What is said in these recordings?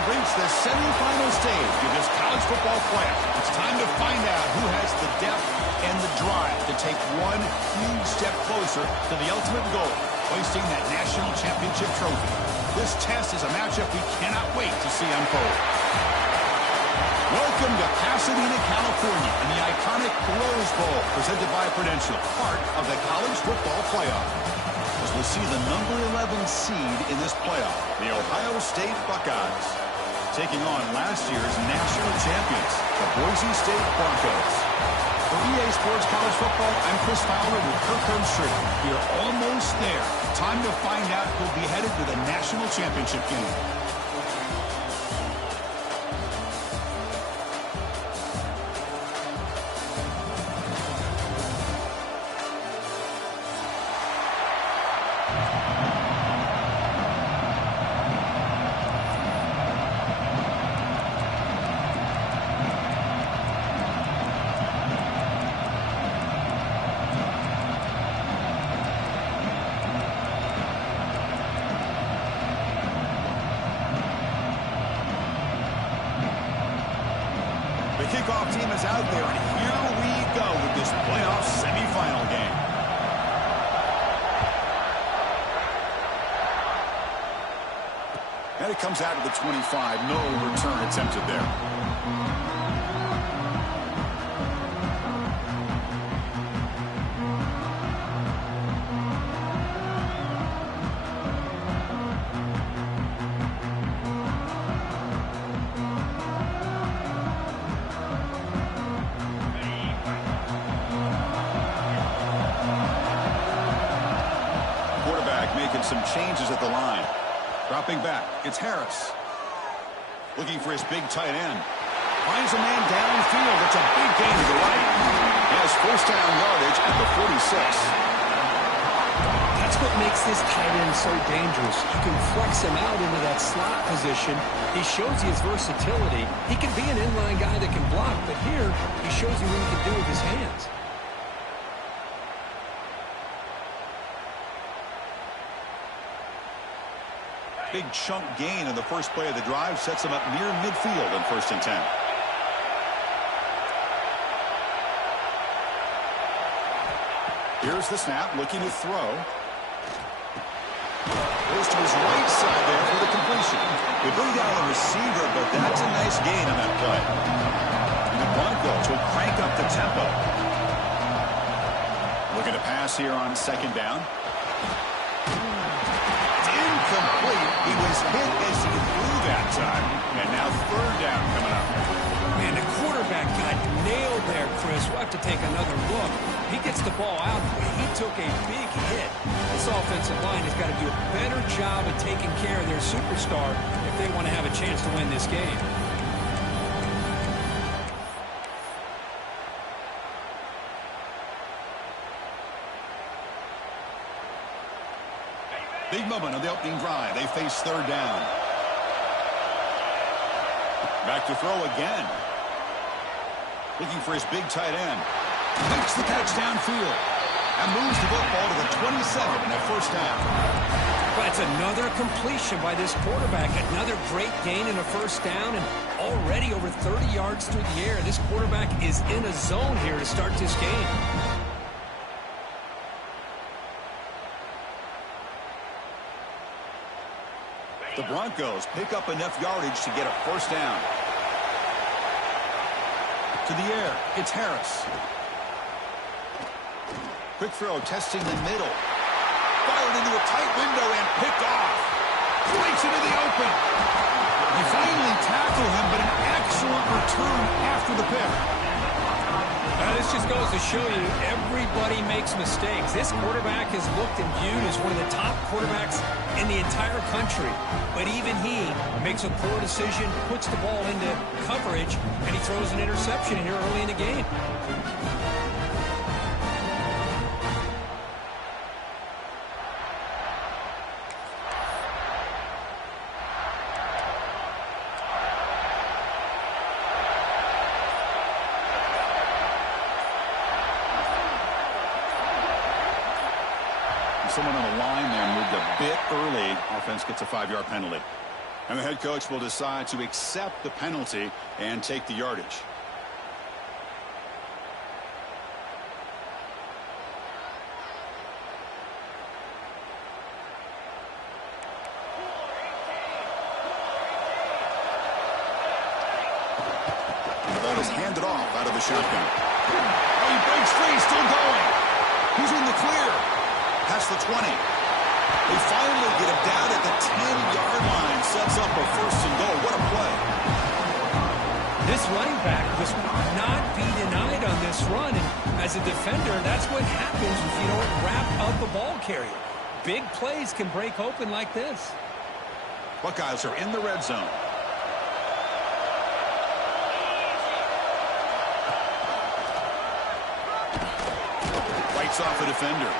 have reached the semifinal stage of this college football playoff. It's time to find out who has the depth and the drive to take one huge step closer to the ultimate goal, hoisting that national championship trophy. This test is a matchup we cannot wait to see unfold. Welcome to Pasadena, California, and the iconic Rose Bowl, presented by Prudential, part of the college football playoff. As we'll see the number 11 seed in this playoff, the Ohio State Buckeyes, taking on last year's national champions, the Boise State Broncos. For EA Sports College Football, I'm Chris Fowler with Kirk Herbstreit. We are almost there. Time to find out who'll be headed to the national championship game. The kickoff team is out there, and here we go with this playoff semifinal game. And it comes out to the 25. No return attempted there. Making some changes at the line. Dropping back, it's Harris. Looking for his big tight end. Finds a man downfield. It's a big gain to the right. He has first down yardage at the 46. That's what makes this tight end so dangerous. You can flex him out into that slot position. He shows you his versatility. He can be an inline guy that can block, but here he shows you what he can do with his hands. Big chunk gain in the first play of the drive sets him up near midfield on 1st and 10. Here's the snap, looking to throw. Goes to his right side there for the completion. They bring down the receiver, but that's a nice gain on that play. And the Broncos will crank up the tempo. Looking to pass here on 2nd down. Complete. He was hit as he threw that time. And now 3rd down coming up. Man, the quarterback got nailed there, Chris. We'll have to take another look. He gets the ball out, but he took a big hit. This offensive line has got to do a better job of taking care of their superstar if they want to have a chance to win this game. Big moment on the opening drive. They face 3rd down. Back to throw again. Looking for his big tight end. Makes the catch downfield. And moves the football to the 27 and a 1st down. That's another completion by this quarterback. Another great gain in a 1st down, and already over 30 yards through the air. This quarterback is in a zone here to start this game. The Broncos pick up enough yardage to get a 1st down. To the air, it's Harris. Quick throw, testing the middle. Fired into a tight window and picked off. Breaks into the open. They finally tackle him, but an excellent return after the pick. This just goes to show you everybody makes mistakes. This quarterback is looked and viewed as one of the top quarterbacks in the entire country. But even he makes a poor decision, puts the ball into coverage, and he throws an interception here early in the game. Someone on the line there moved a bit early. Offense gets a 5-yard penalty. And the head coach will decide to accept the penalty and take the yardage. The ball is handed off out of the shotgun. Oh, he breaks free, still going. He's in the clear. Past the 20. They finally get him down at the 10-yard line. Sets up a first and goal. What a play. This running back was not be denied on this run. And as a defender, that's what happens if you don't wrap up a ball carrier. Big plays can break open like this. Buckeyes are in the red zone. Fights off a defender.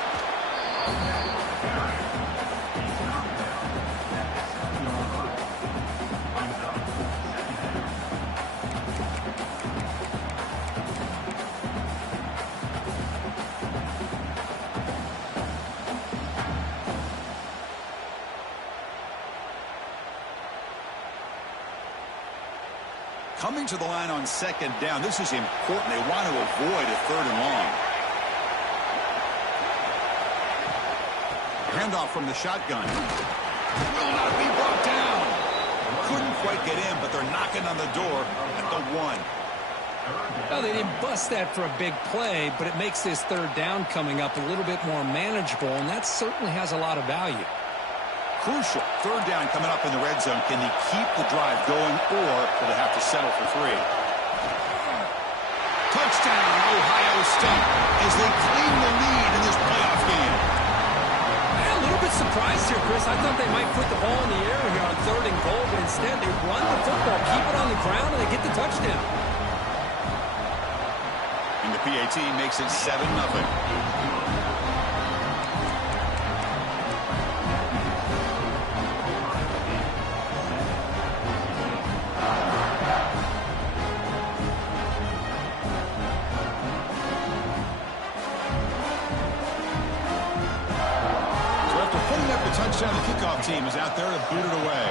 Coming to the line on second down. This is important. They want to avoid a third and long. Handoff from the shotgun. Will not be brought down. Couldn't quite get in, but they're knocking on the door at the 1. Well, they didn't bust that for a big play, but it makes this third down coming up a little bit more manageable, and that certainly has a lot of value. Crucial. Third down coming up in the red zone. Can they keep the drive going, or will they have to settle for 3? Touchdown, Ohio State, as they claim the lead in this playoff game. A little bit surprised here, Chris. I thought they might put the ball in the air here on third and goal, but instead they run the football, keep it on the ground, and they get the touchdown. And the PAT makes it 7-0. Touchdown. The kickoff team is out there to boot it away.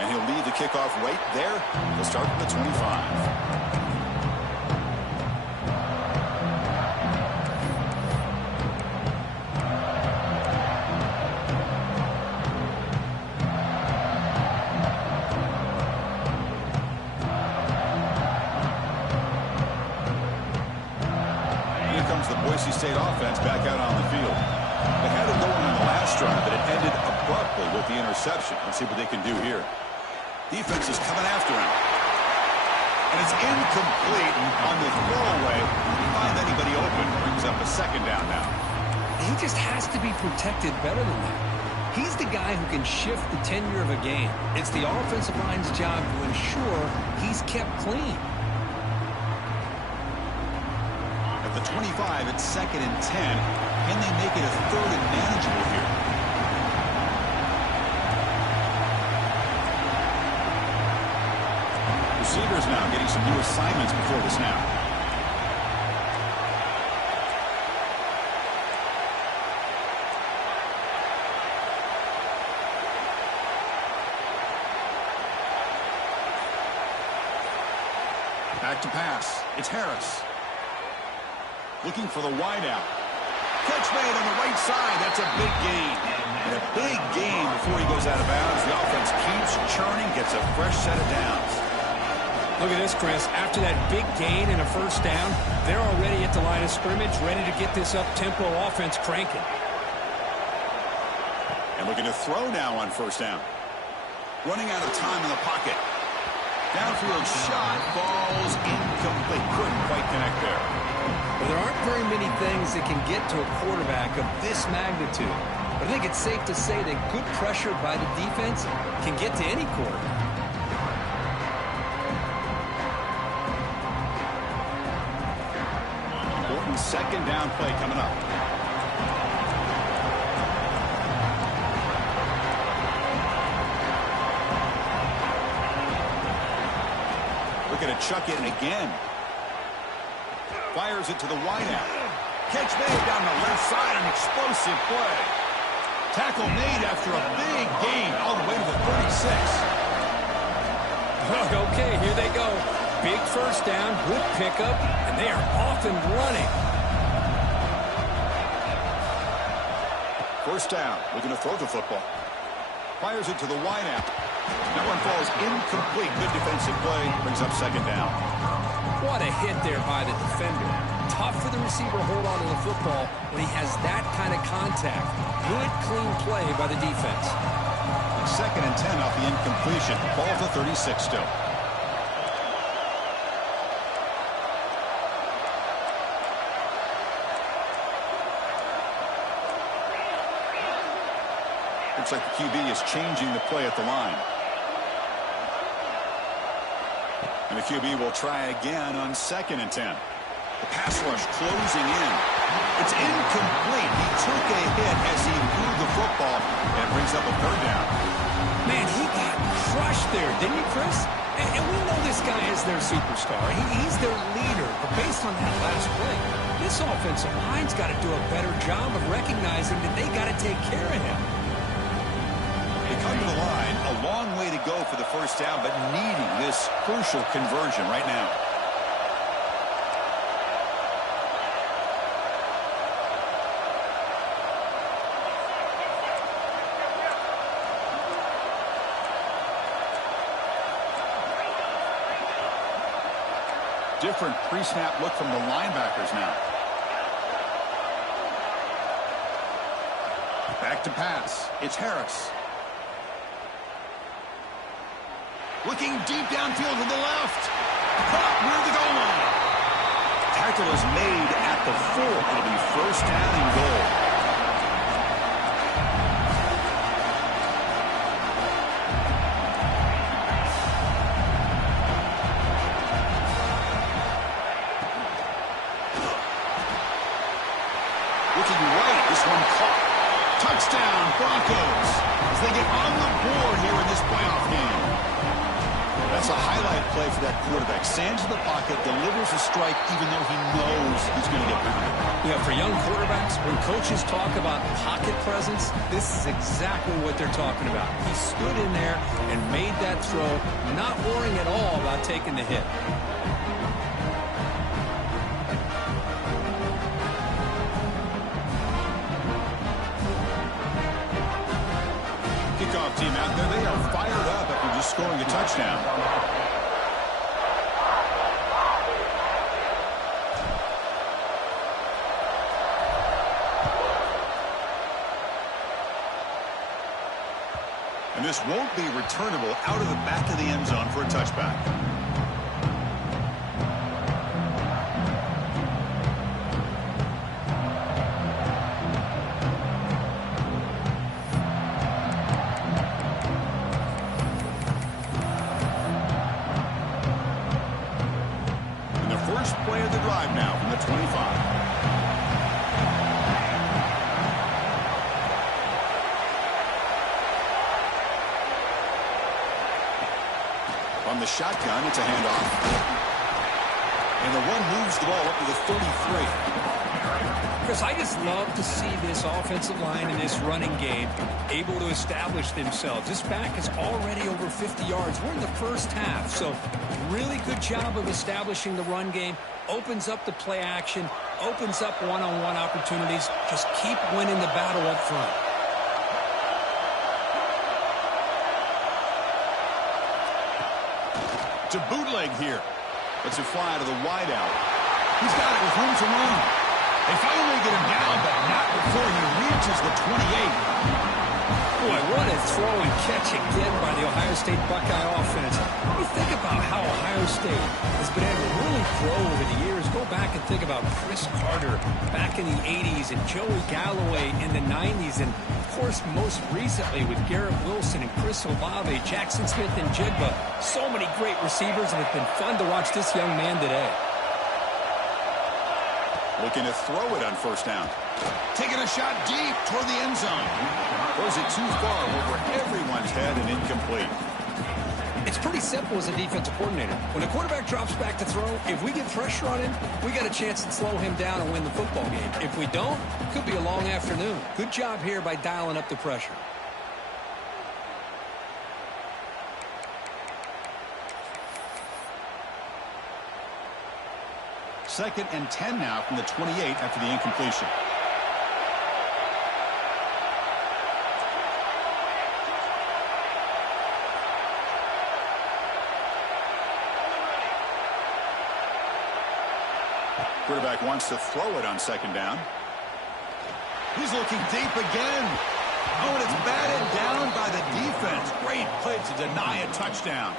And he'll leave the kickoff right there. He'll start at the 25. State offense back out on the field. They had it going on the last drive, but it ended abruptly with the interception. Let's see what they can do here. Defense is coming after him. And it's incomplete on the throwaway. Didn't find anybody open. Brings up a second down now. He just has to be protected better than that. He's the guy who can shift the tenure of a game. It's the offensive line's job to ensure he's kept clean. The 25 at 2nd and 10. Can they make it a third and manageable here? Receivers now getting some new assignments before the snap. Back to pass. It's Harris. Looking for the wideout. Catch made on the right side. That's a big gain. And a big gain before he goes out of bounds. The offense keeps churning, gets a fresh set of downs. Look at this, Chris. After that big gain and a first down, they're already at the line of scrimmage, ready to get this up-tempo offense cranking. And looking to throw now on first down. Running out of time in the pocket. Downfield shot falls incomplete. Couldn't quite connect there. Well, there aren't very many things that can get to a quarterback of this magnitude. But I think it's safe to say that good pressure by the defense can get to any quarterback. Important second down play coming up. Looking to chuck it again. Fires it to the wideout. Catch made down the left side, an explosive play. Tackle made after a big gain all the way to the 36. Okay, here they go. Big first down, good pickup, and they are off and running. First down, looking to throw the football. Fires it to the wideout. That one falls incomplete. Good defensive play. Brings up second down. What a hit there by the defender. Tough for the receiver to hold on to the football when he has that kind of contact. Good, clean play by the defense. Second and 10 off the incompletion. Ball to 36 still. Looks like the QB is changing the play at the line. And the QB will try again on second and 10. The pass rush closing in. It's incomplete. He took a hit as he threw the football and brings up a third down. Man, he got crushed there, didn't he, Chris? And we know this guy is their superstar. He's their leader. But based on that last play, this offensive line's got to do a better job of recognizing that they got to take care of him. They come to the line, a long way to go for the first down, but needing this crucial conversion right now. Different pre-snap look from the linebackers now. Back to pass. It's Harris. Looking deep downfield to the left. Caught near the goal line. Tackle is made at the 4. It'll be first down and goal. Looking right. This one caught. Touchdown, Broncos. As they get on the board here in this playoff game. That's a highlight play for that quarterback. Stands in the pocket, delivers a strike even though he knows he's going to get behind it. Yeah, for young quarterbacks, when coaches talk about pocket presence, this is exactly what they're talking about. He stood in there and made that throw, not worrying at all about taking the hit. Kickoff team out there, they are fired up after just scoring a touchdown. And this won't be returnable out of the back of the end zone for a touchback. Play of the drive now from the 25. On the shotgun, it's a handoff. And the run moves the ball up to the 33. Chris, I just love to see this offensive line in this running game able to establish themselves. This back is already over 50 yards. We're in the first half, so really good job of establishing the run game. Opens up the play action, opens up one-on-one opportunities. Just keep winning the battle up front. To bootleg here. Lets it fly to the wideout. He's got it with room to run. They finally get him down, but not before he reaches the 28. Boy, what a throw and catch again by the Ohio State Buckeye offense. When you think about how Ohio State has been able to really grow over the years, go back and think about Chris Carter back in the 80s and Joey Galloway in the 90s, and, of course, most recently with Garrett Wilson and Chris Olave, Jackson Smith and Jigba. So many great receivers, and it's been fun to watch this young man today. Looking to throw it on first down. Taking a shot deep toward the end zone. Throws it too far over everyone's head and incomplete. It's It's pretty simple as a defensive coordinator. When a quarterback drops back to throw, if we get pressure on him, we got a chance to slow him down and win the football game. If we don't, it could be a long afternoon. Good job here by dialing up the pressure. Second and 10 now from the 28 after the incompletion. Quarterback wants to throw it on second down. He's looking deep again. Oh, and it's batted down by the defense. Great play to deny a touchdown.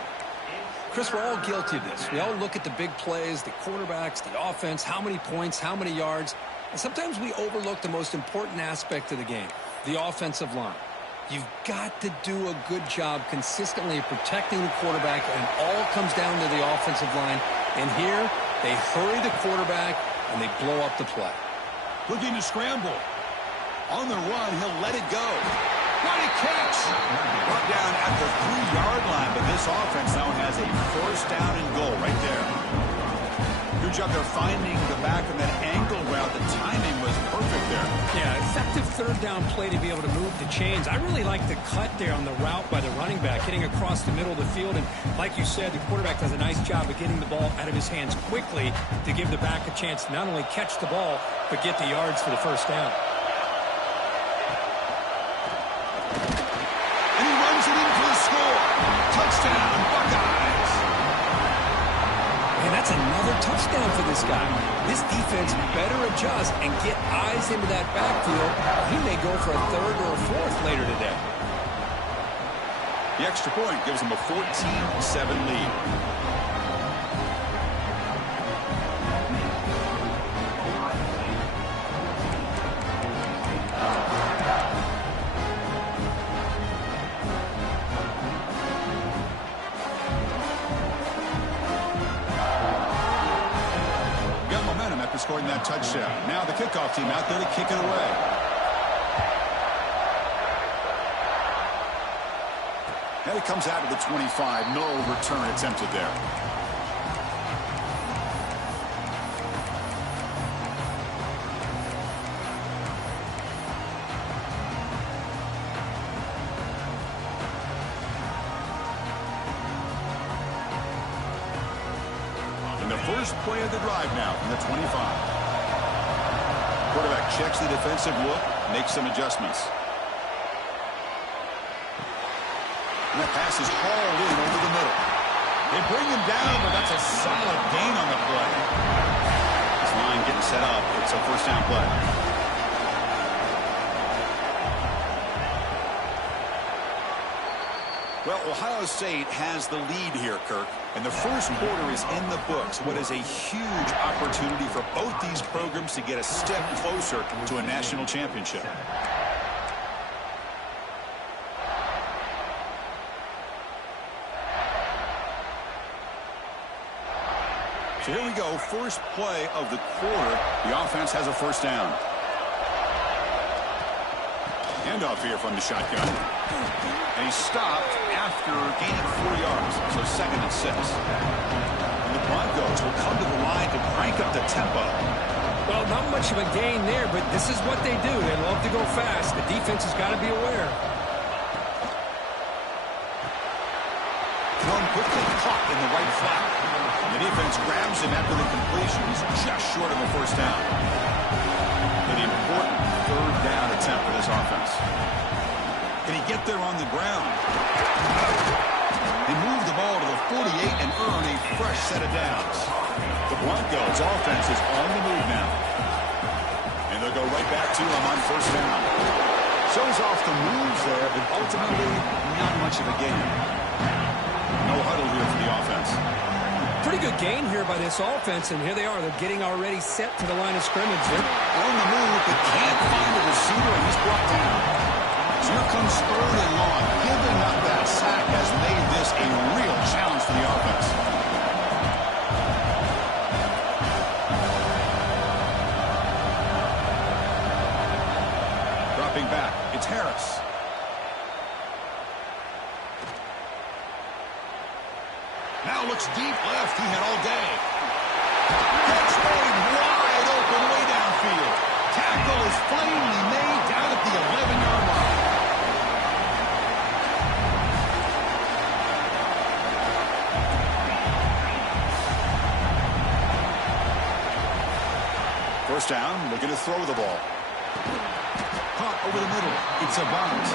Chris, we're all guilty of this. We all look at the big plays, the quarterbacks, the offense, how many points, how many yards. And sometimes we overlook the most important aspect of the game, the offensive line. You've got to do a good job consistently of protecting the quarterback, and it all comes down to the offensive line. And here, they hurry the quarterback, and they blow up the play. Looking to scramble. On the run, he'll let it go. What a catch! Brought down at the 3-yard line, but this offense now has a first down and goal right there. Good job there finding the back of that angle route. The timing was perfect there. Yeah, effective third down play to be able to move the chains. I really like the cut there on the route by the running back, hitting across the middle of the field. And like you said, the quarterback does a nice job of getting the ball out of his hands quickly to give the back a chance to not only catch the ball, but get the yards for the first down. Touchdown, Buckeyes! And that's another touchdown for this guy. This defense better adjust and get eyes into that backfield. He may go for a third or a fourth later today. The extra point gives him a 14-7 lead. Scoring that touchdown. Now the kickoff team out there to kick it away. And it comes out of the 25. No return attempted there. First play of the drive now from the 25. Quarterback checks the defensive look, makes some adjustments. And that pass is hauled in over the middle. They bring him down, but that's a solid gain on the play. This line getting set up. It's a first down play. Well, Ohio State has the lead here, Kirk. And the first quarter is in the books. What is a huge opportunity for both these programs to get a step closer to a national championship. So here we go. First play of the quarter. The offense has a first down. Handoff here from the shotgun. And he stopped after gaining 4 yards. So second and 6. And the Broncos will come to the line to crank up the tempo. Well, not much of a gain there, but this is what they do. They love to go fast. The defense has got to be aware. Thrown quickly, caught in the right flat. And the defense grabs him after the completion. He's just short of a first down. An important third down attempt for this offense. Can he get there on the ground? They move the ball to the 48 and earn a fresh set of downs. The Broncos offense is on the move now. And they'll go right back to him on first down. Shows off the moves there, but ultimately not much of a gain. No huddle here for the offense. Pretty good gain here by this offense, and here they are. They're getting already set to the line of scrimmage here. On the move, but can't find a receiver, and he's brought down. So here comes third and long. Giving up that sack has made this a real challenge for the offense. Dropping back, it's Harris. Now looks deep left. He had all day. Catch made wide open way downfield. Tackle is finally made down at the 11-yard line. First down, looking to throw the ball. Caught over the middle. It's a bounce.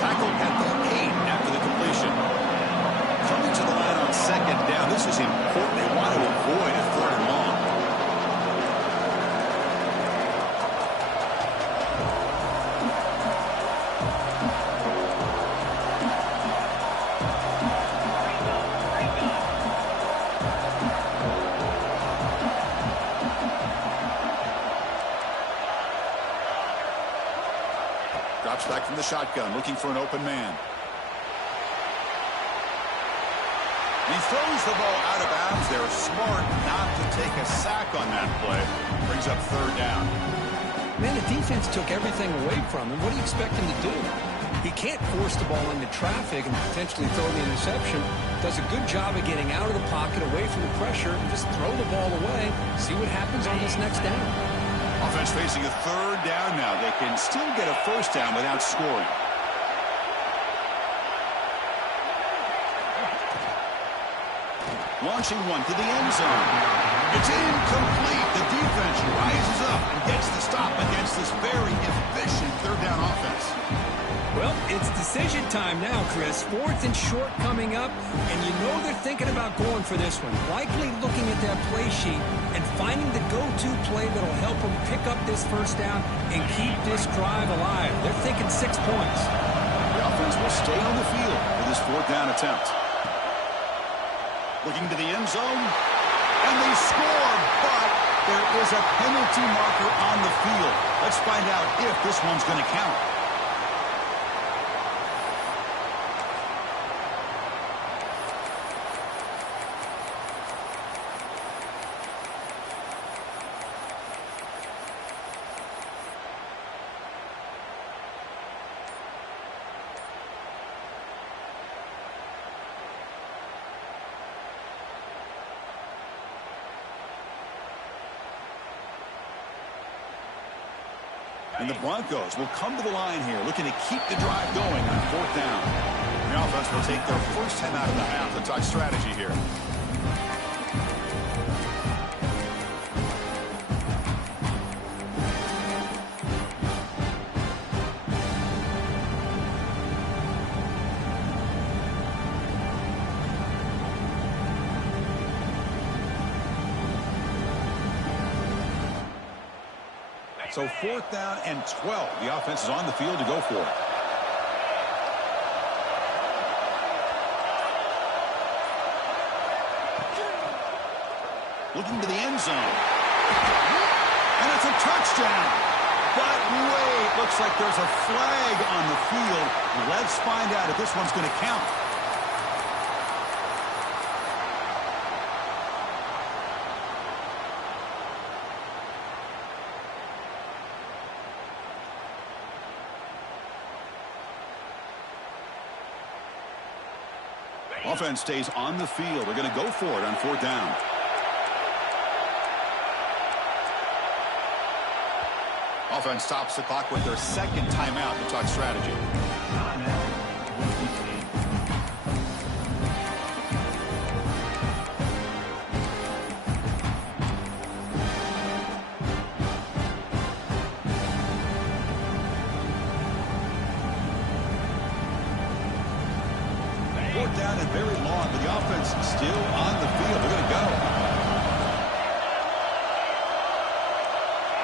Tackled at the 8 after the completion. Coming to the line on second down. This is important. They want to avoid a 3rd and long. Drops back from the shotgun, looking for an open man. He throws the ball out of bounds. They're smart not to take a sack on that play. Brings up 3rd down. Man, the defense took everything away from him. What do you expect him to do? He can't force the ball into traffic and potentially throw the interception. Does a good job of getting out of the pocket, away from the pressure, and just throw the ball away. See what happens on this next down. Offense facing a 3rd down now. They can still get a 1st down without scoring. Launching one to the end zone. It's incomplete. The defense rises up and gets the stop against this very efficient 3rd down offense. Well, it's decision time now, Chris. 4th and short coming up, and you know they're thinking about going for this one. Likely looking at that play sheet and finding the go-to play that'll help them pick up this 1st down and keep this drive alive. They're thinking 6 points. The offense will stay on the field for this 4th down attempt. Looking to the end zone, and they score, but there is a penalty marker on the field. Let's find out if this one's going to count. And the Broncos will come to the line here, looking to keep the drive going on 4th down. The offense will take their first time out of the half to talk strategy here. So 4th down and 12. The offense is on the field to go for it. Looking to the end zone. And it's a touchdown. But wait, looks like there's a flag on the field. Let's find out if this one's going to count. Offense stays on the field. They're going to go for it on 4th down. Offense stops the clock with their 2nd timeout to talk strategy. Down and very long, but the offense still on the field. They're going to go.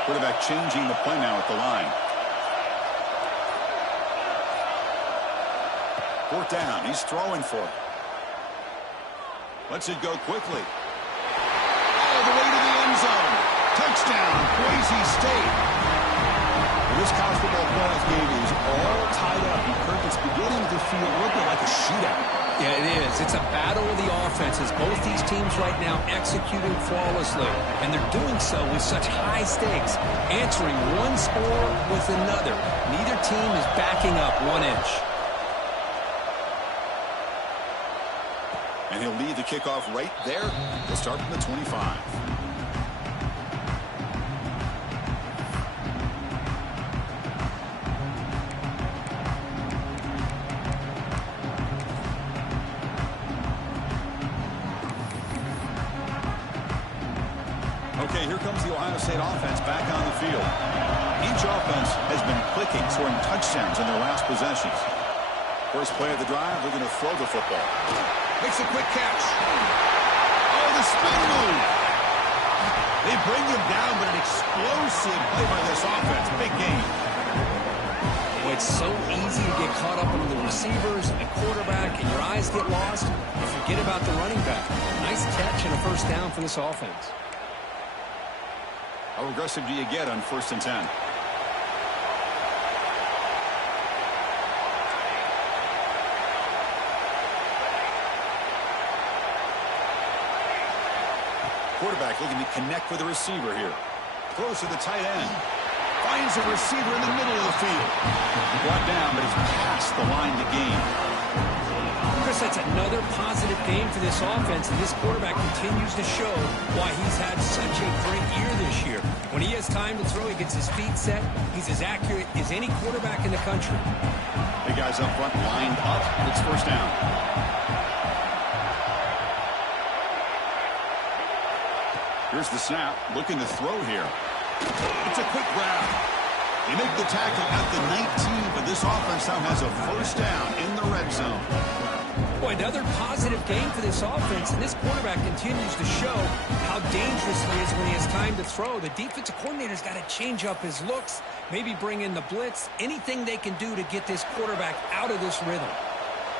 Quarterback changing the play now at the line. 4th down. He's throwing for it. Lets it go quickly. All the way to the end zone. Touchdown, Boise State. This college football playoff game is all tied up. It's beginning to feel a little bit like a shootout. Yeah, it is. It's a battle of the offenses. Both these teams right now executing flawlessly, and they're doing so with such high stakes, answering one score with another. Neither team is backing up 1 inch. And he'll lead the kickoff right there. He'll start from the 25. Okay, here comes the Ohio State offense back on the field. Each offense has been clicking, scoring touchdowns in their last possessions. First play of the drive, they're going to throw the football. Makes a quick catch. Oh, the spin move. They bring him down, but an explosive play by this offense. Big game. Well, it's so easy to get caught up on the receivers and the quarterback, and your eyes get lost. You forget about the running back. Nice catch and a first down for this offense. How aggressive do you get on 1st and 10? Quarterback looking to connect with the receiver here. Throws to the tight end. Finds a receiver in the middle of the field. Brought down, but he's past the line to gain. Chris, that's another positive game for this offense, and this quarterback continues to show why he's had such a great year this year. When he has time to throw, he gets his feet set. He's as accurate as any quarterback in the country. Big guys up front lined up, and it's first down. Here's the snap, looking to throw here. It's a quick grab. They make the tackle at the 19, but this offense now has a first down in the red zone. Boy, another positive game for this offense, and this quarterback continues to show how dangerous he is when he has time to throw. The defensive coordinator's got to change up his looks, maybe bring in the blitz, anything they can do to get this quarterback out of this rhythm.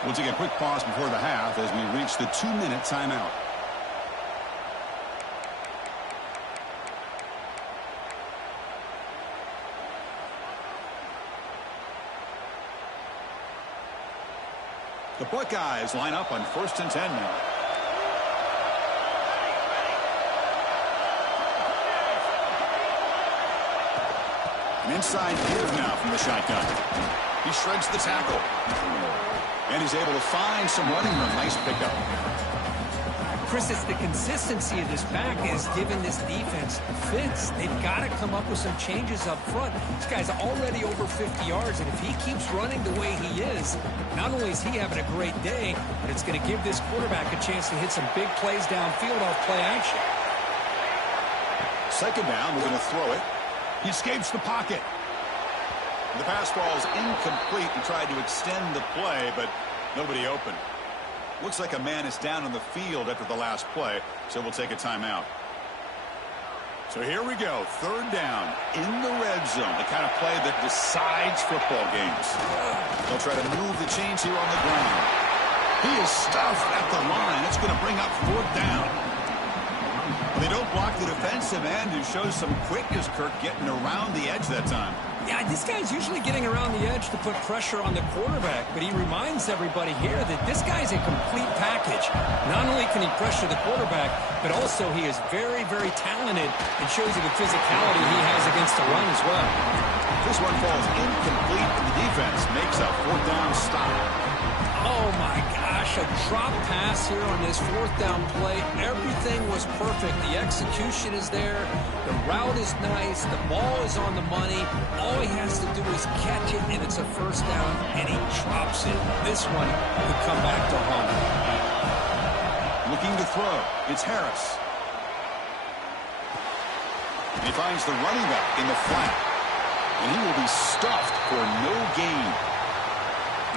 We'll take a quick pause before the half as we reach the 2-minute timeout. The Buckeyes line up on 1st and 10 now. An inside give now from the shotgun. He shreds the tackle. And he's able to find some running room. Nice pickup. Chris, it's the consistency of this back is giving this defense fits. They've got to come up with some changes up front. This guy's already over 50 yards, and if he keeps running the way he is, not only is he having a great day, but it's going to give this quarterback a chance to hit some big plays downfield off play action. Second down, we're going to throw it. He escapes the pocket. The pass ball is incomplete. He tried to extend the play, but nobody open. Looks like a man is down on the field after the last play, so we'll take a timeout. So here we go, 3rd down in the red zone, the kind of play that decides football games. They'll try to move the chains here on the ground. He is stuffed at the line. It's going to bring up 4th down. They don't block the defensive end, who shows some quickness, Kirk, getting around the edge that time. Yeah, this guy's usually getting around the edge to put pressure on the quarterback, but he reminds everybody here that this guy's a complete package. Not only can he pressure the quarterback, but also he is very, very talented and shows you the physicality he has against the run as well. This one falls incomplete, and the defense makes a 4th down stop. Oh, my gosh, a drop pass here on this 4th down play. Everything was perfect. The execution is there. The route is nice. The ball is on the money. All he has to do is catch it, and it's a first down, and he drops it. This one could come back to home. Looking to throw. It's Harris. He finds the running back in the flat, and he will be stuffed for no gain.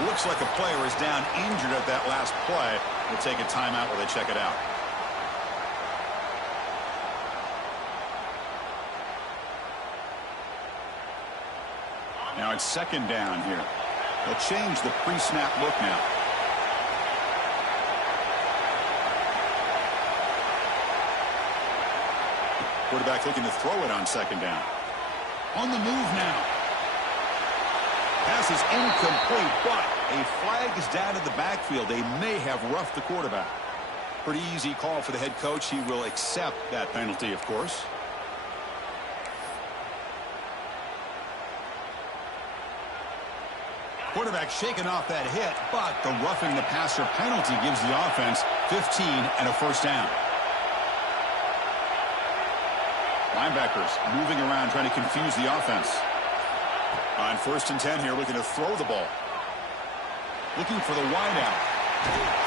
Looks like a player is down injured at that last play. We'll take a timeout while they check it out. Now it's 2nd down here. They'll change the pre-snap look now. Quarterback looking to throw it on 2nd down. On the move now. Pass is incomplete, but a flag is down in the backfield. They may have roughed the quarterback. Pretty easy call for the head coach. He will accept that penalty, of course. Quarterback shaking off that hit, but the roughing the passer penalty gives the offense 15 and a first down. Linebackers moving around, trying to confuse the offense. On 1st and 10 here, looking to throw the ball. Looking for the wideout.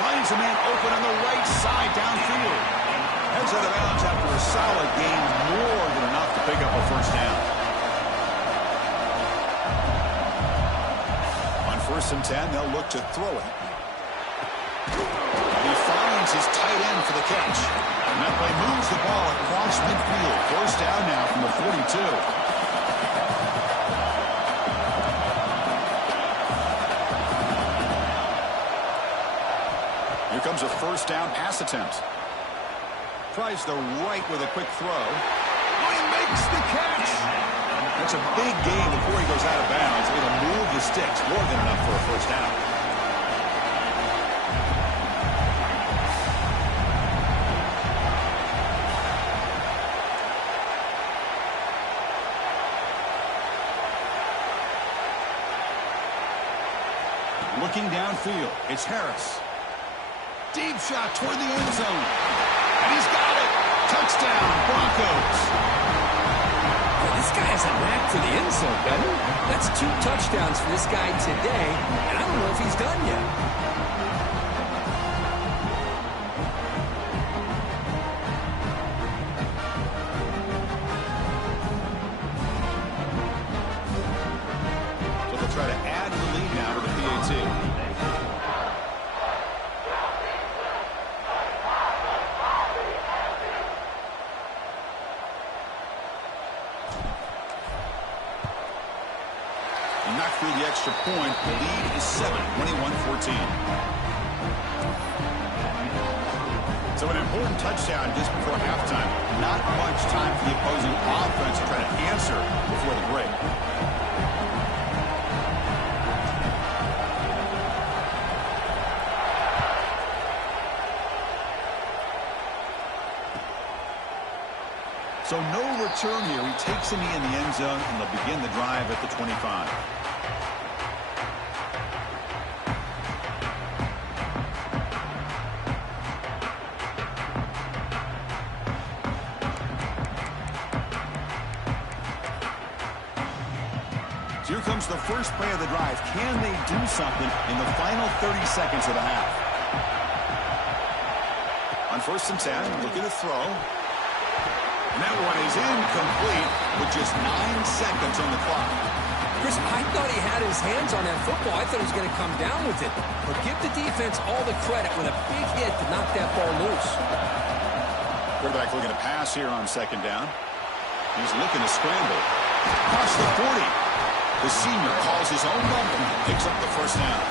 Finds a man open on the right side downfield. Heads out of bounds after a solid gain, more than enough to pick up a first down. On 1st and 10, they'll look to throw it. He finds his tight end for the catch. And that play moves the ball across midfield. First down now from the 42. Here comes a first down pass attempt. Tries the right with a quick throw. Oh, he makes the catch. That's a big gain before he goes out of bounds. It'll move the sticks, more than enough for a first down. Looking downfield, it's Harris. Deep shot toward the end zone. And he's got it. Touchdown, Broncos. Well, this guy has a knack for the end zone, doesn't he? That's 2 touchdowns for this guy today, and I don't know if he's done yet. So they'll try to add to the lead now to the PAT. Knocked through the extra point. The lead is 7, 21-14. So an important touchdown just before halftime. Not much time for the opposing offense to try to answer before the break. So no return here. He takes a knee in the end zone, and they'll begin the drive at the 25. So here comes the first play of the drive. Can they do something in the final 30 seconds of the half? On 1st and 10, looking to throw. And that one is incomplete with just 9 seconds on the clock. Chris, I thought he had his hands on that football. I thought he was going to come down with it. But give the defense all the credit with a big hit to knock that ball loose. Quarterback looking to pass here on 2nd down. He's looking to scramble. Across the 40. The senior calls his own number, picks up the first down.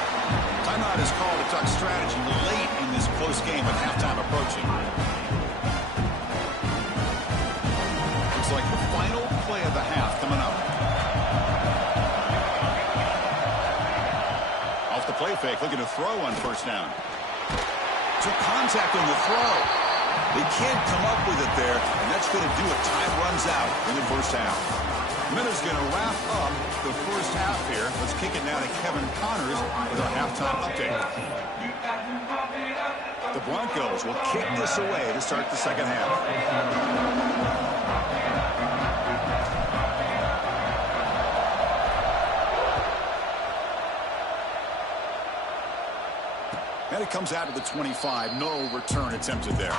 Timeout is called to talk strategy late in this close game with halftime approaching. Looks like the final play of the half coming up. Off the play fake, looking to throw on 1st down. Took contact on the throw. They can't come up with it there, and that's going to do it. Time runs out in the first half. Miller's going to wrap up the first half here. Let's kick it now to Kevin Connors with our halftime update. The Broncos will kick this away to start the second half. And it comes out of the 25. No return attempted there.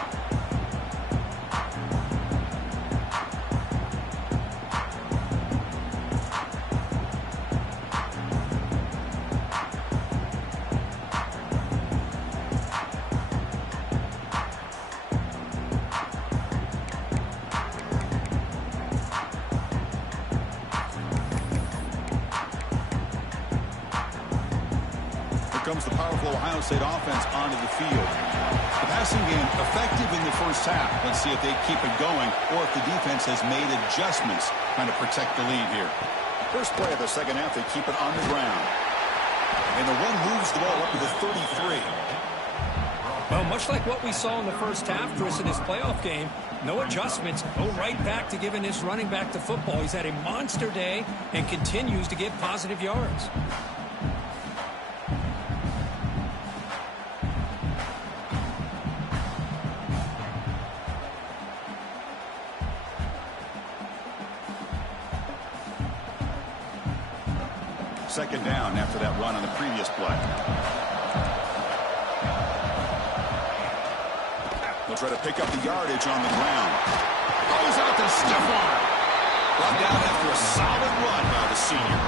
Comes the powerful Ohio State offense onto the field. The passing game effective in the first half. Let's see if they keep it going or if the defense has made adjustments trying to protect the lead here. First play of the second half, they keep it on the ground. And the run moves the ball up to the 33. Well, much like what we saw in the first half, Chris, in his playoff game, no adjustments. Go right back to giving this running back the football. He's had a monster day and continues to get positive yards. second down after that run on the previous play. They'll try to pick up the yardage on the ground. Goes out to stiff arm. Brought down after a solid run by the senior.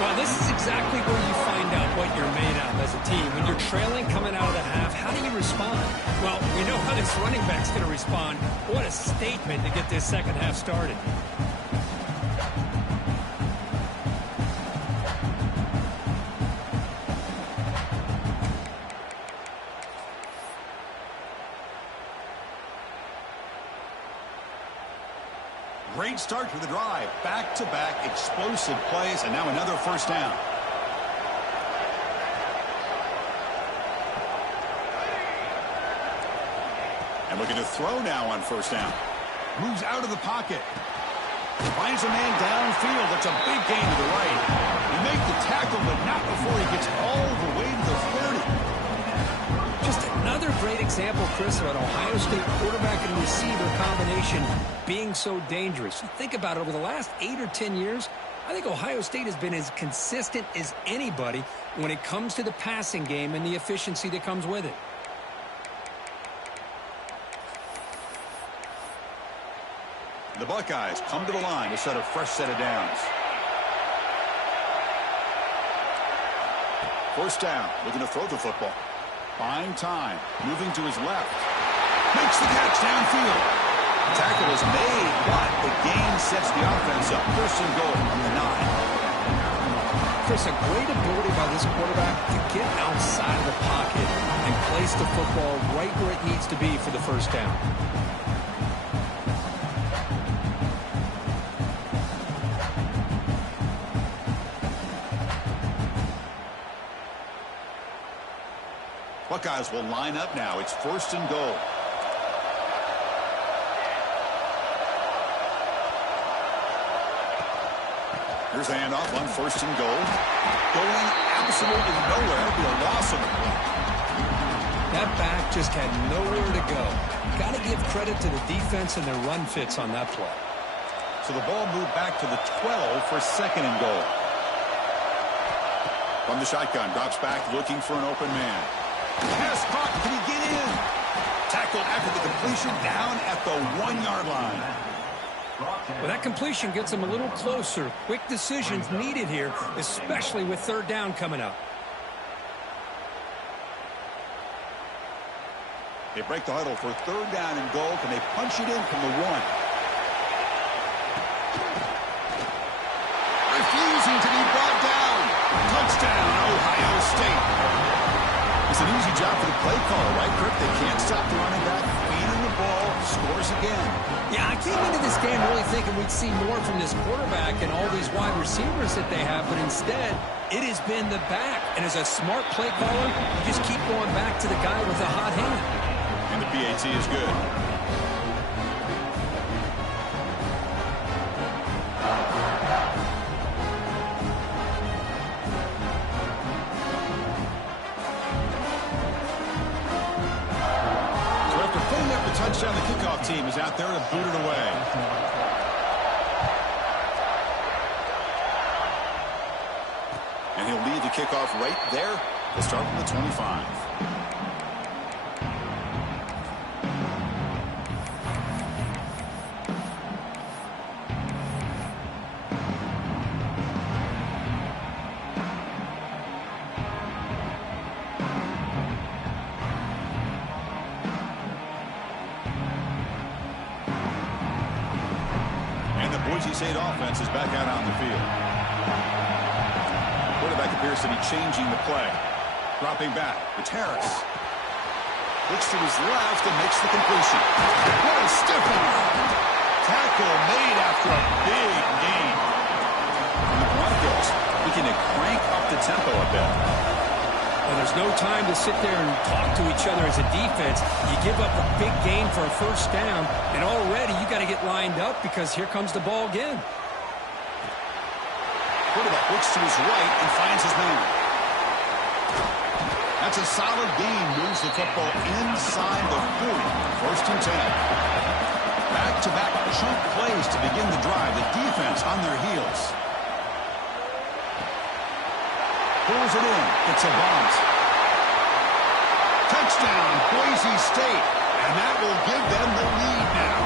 Well, this is exactly where you find out what you're made of as a team. When you're trailing coming out of the half, how do you respond? Well, we know how this running back's going to respond. What a statement to get this second half started. Great start to the drive. Back-to-back explosive plays, and now another first down. And looking to throw now on first down. Moves out of the pocket. Finds a man downfield. That's a big gain to the right. He made the tackle, but not before he gets all the way to the 30. Just another great example, Chris, of an Ohio State quarterback and receiver combination being so dangerous. You think about it, over the last 8 or 10 years, I think Ohio State has been as consistent as anybody when it comes to the passing game and the efficiency that comes with it. The Buckeyes come to the line to set a fresh set of downs. First down, looking to throw the football. Buying time, moving to his left. Makes the catch downfield. The tackle is made, but the gain sets the offense up. First and goal from the 9. Chris, a great ability by this quarterback to get outside of the pocket and place the football right where it needs to be for the first down. Buckeyes will line up now. It's first and goal. Here's the handoff on first and goal. Going absolutely nowhere. It'll be a loss of the play. That back just had nowhere to go. Got to give credit to the defense and their run fits on that play. So the ball moved back to the 12 for second and goal. From the shotgun, drops back looking for an open man. Pass caught. Can he get in? Tackled after the completion, down at the 1-yard line. Well, that completion gets him a little closer. Quick decisions needed here, especially with third down coming up. They break the huddle for third down and goal. Can they punch it in from the 1? Refusing to be brought down. Touchdown, Ohio State. It's an easy job for the play caller, right, Kirk? They can't stop the running back, feeding the ball, scores again. Yeah, I came into this game really thinking we'd see more from this quarterback and all these wide receivers that they have, but instead, it has been the back. And as a smart play caller, you just keep going back to the guy with the hot hand. And the PAT is good. Touchdown, the kickoff team is out there to boot it away. And he'll lead the kickoff right there. They'll start from the 25. State offense is back out on the field. Quarterback appears to be changing the play. Dropping back. It's Harris. Looks to his left and makes the completion. What a stiff arm. Tackle made after a big gain. And the Broncos looking to crank up the tempo a bit. Well, there's no time to sit there and talk to each other as a defense. You give up a big gain for a first down, and already you got to get lined up because here comes the ball again. Quarterback looks to his right and finds his man. That's a solid gain. Moves the football inside the 40. First and 10. Back-to-back chunk plays to begin the drive. The defense on their heels. Pulls it in. It's a bunt. Touchdown, Boise State. And that will give them the lead now.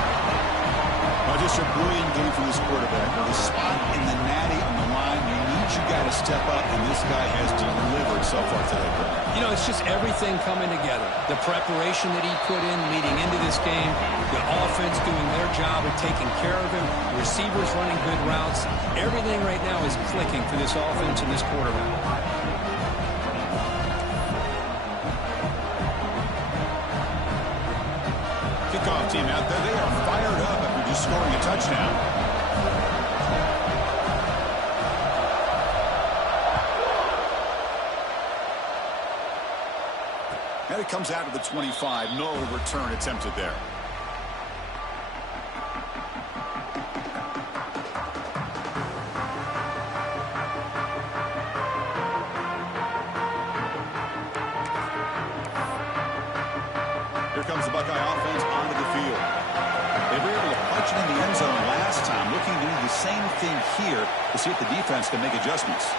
Well, just a brilliant game from this quarterback. With a spot in the natty on the line, you need your guy to step up, and this guy has delivered so far today, Brett. You know, it's just everything coming together. The preparation that he put in leading into this game, the offense doing their job of taking care of him, receivers running good routes. Everything right now is clicking for this offense and this quarterback. Kickoff team out there. They are fired up after just scoring a touchdown. And it comes out to the 25. No return attempted there. Here comes the Buckeye offense onto the field. They were able to punch it in the end zone last time. Looking to do the same thing here to see if the defense can make adjustments.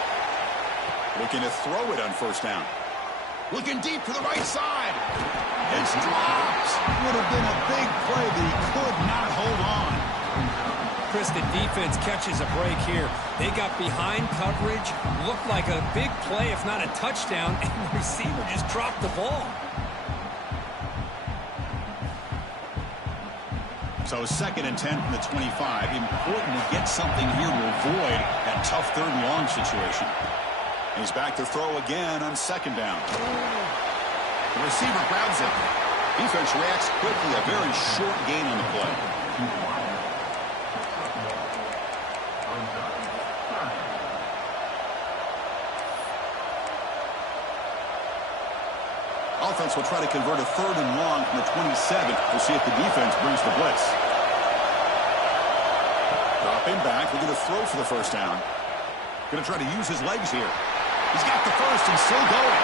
Looking to throw it on first down. Looking deep to the right side. It's dropped. Would have been a big play, but he could not hold on. Chris, the defense catches a break here. They got behind coverage. Looked like a big play, if not a touchdown, and the receiver just dropped the ball. So 2nd and 10 from the 25. Important to get something here to avoid that tough 3rd and long situation. He's back to throw again on 2nd down. The receiver grabs it. Defense reacts quickly. A very short gain on the play. Offense will try to convert a 3rd and long from the 27. We'll see if the defense brings the blitz. Dropping back, looking to throw for the first down. Going to try to use his legs here. He's got the first and still going.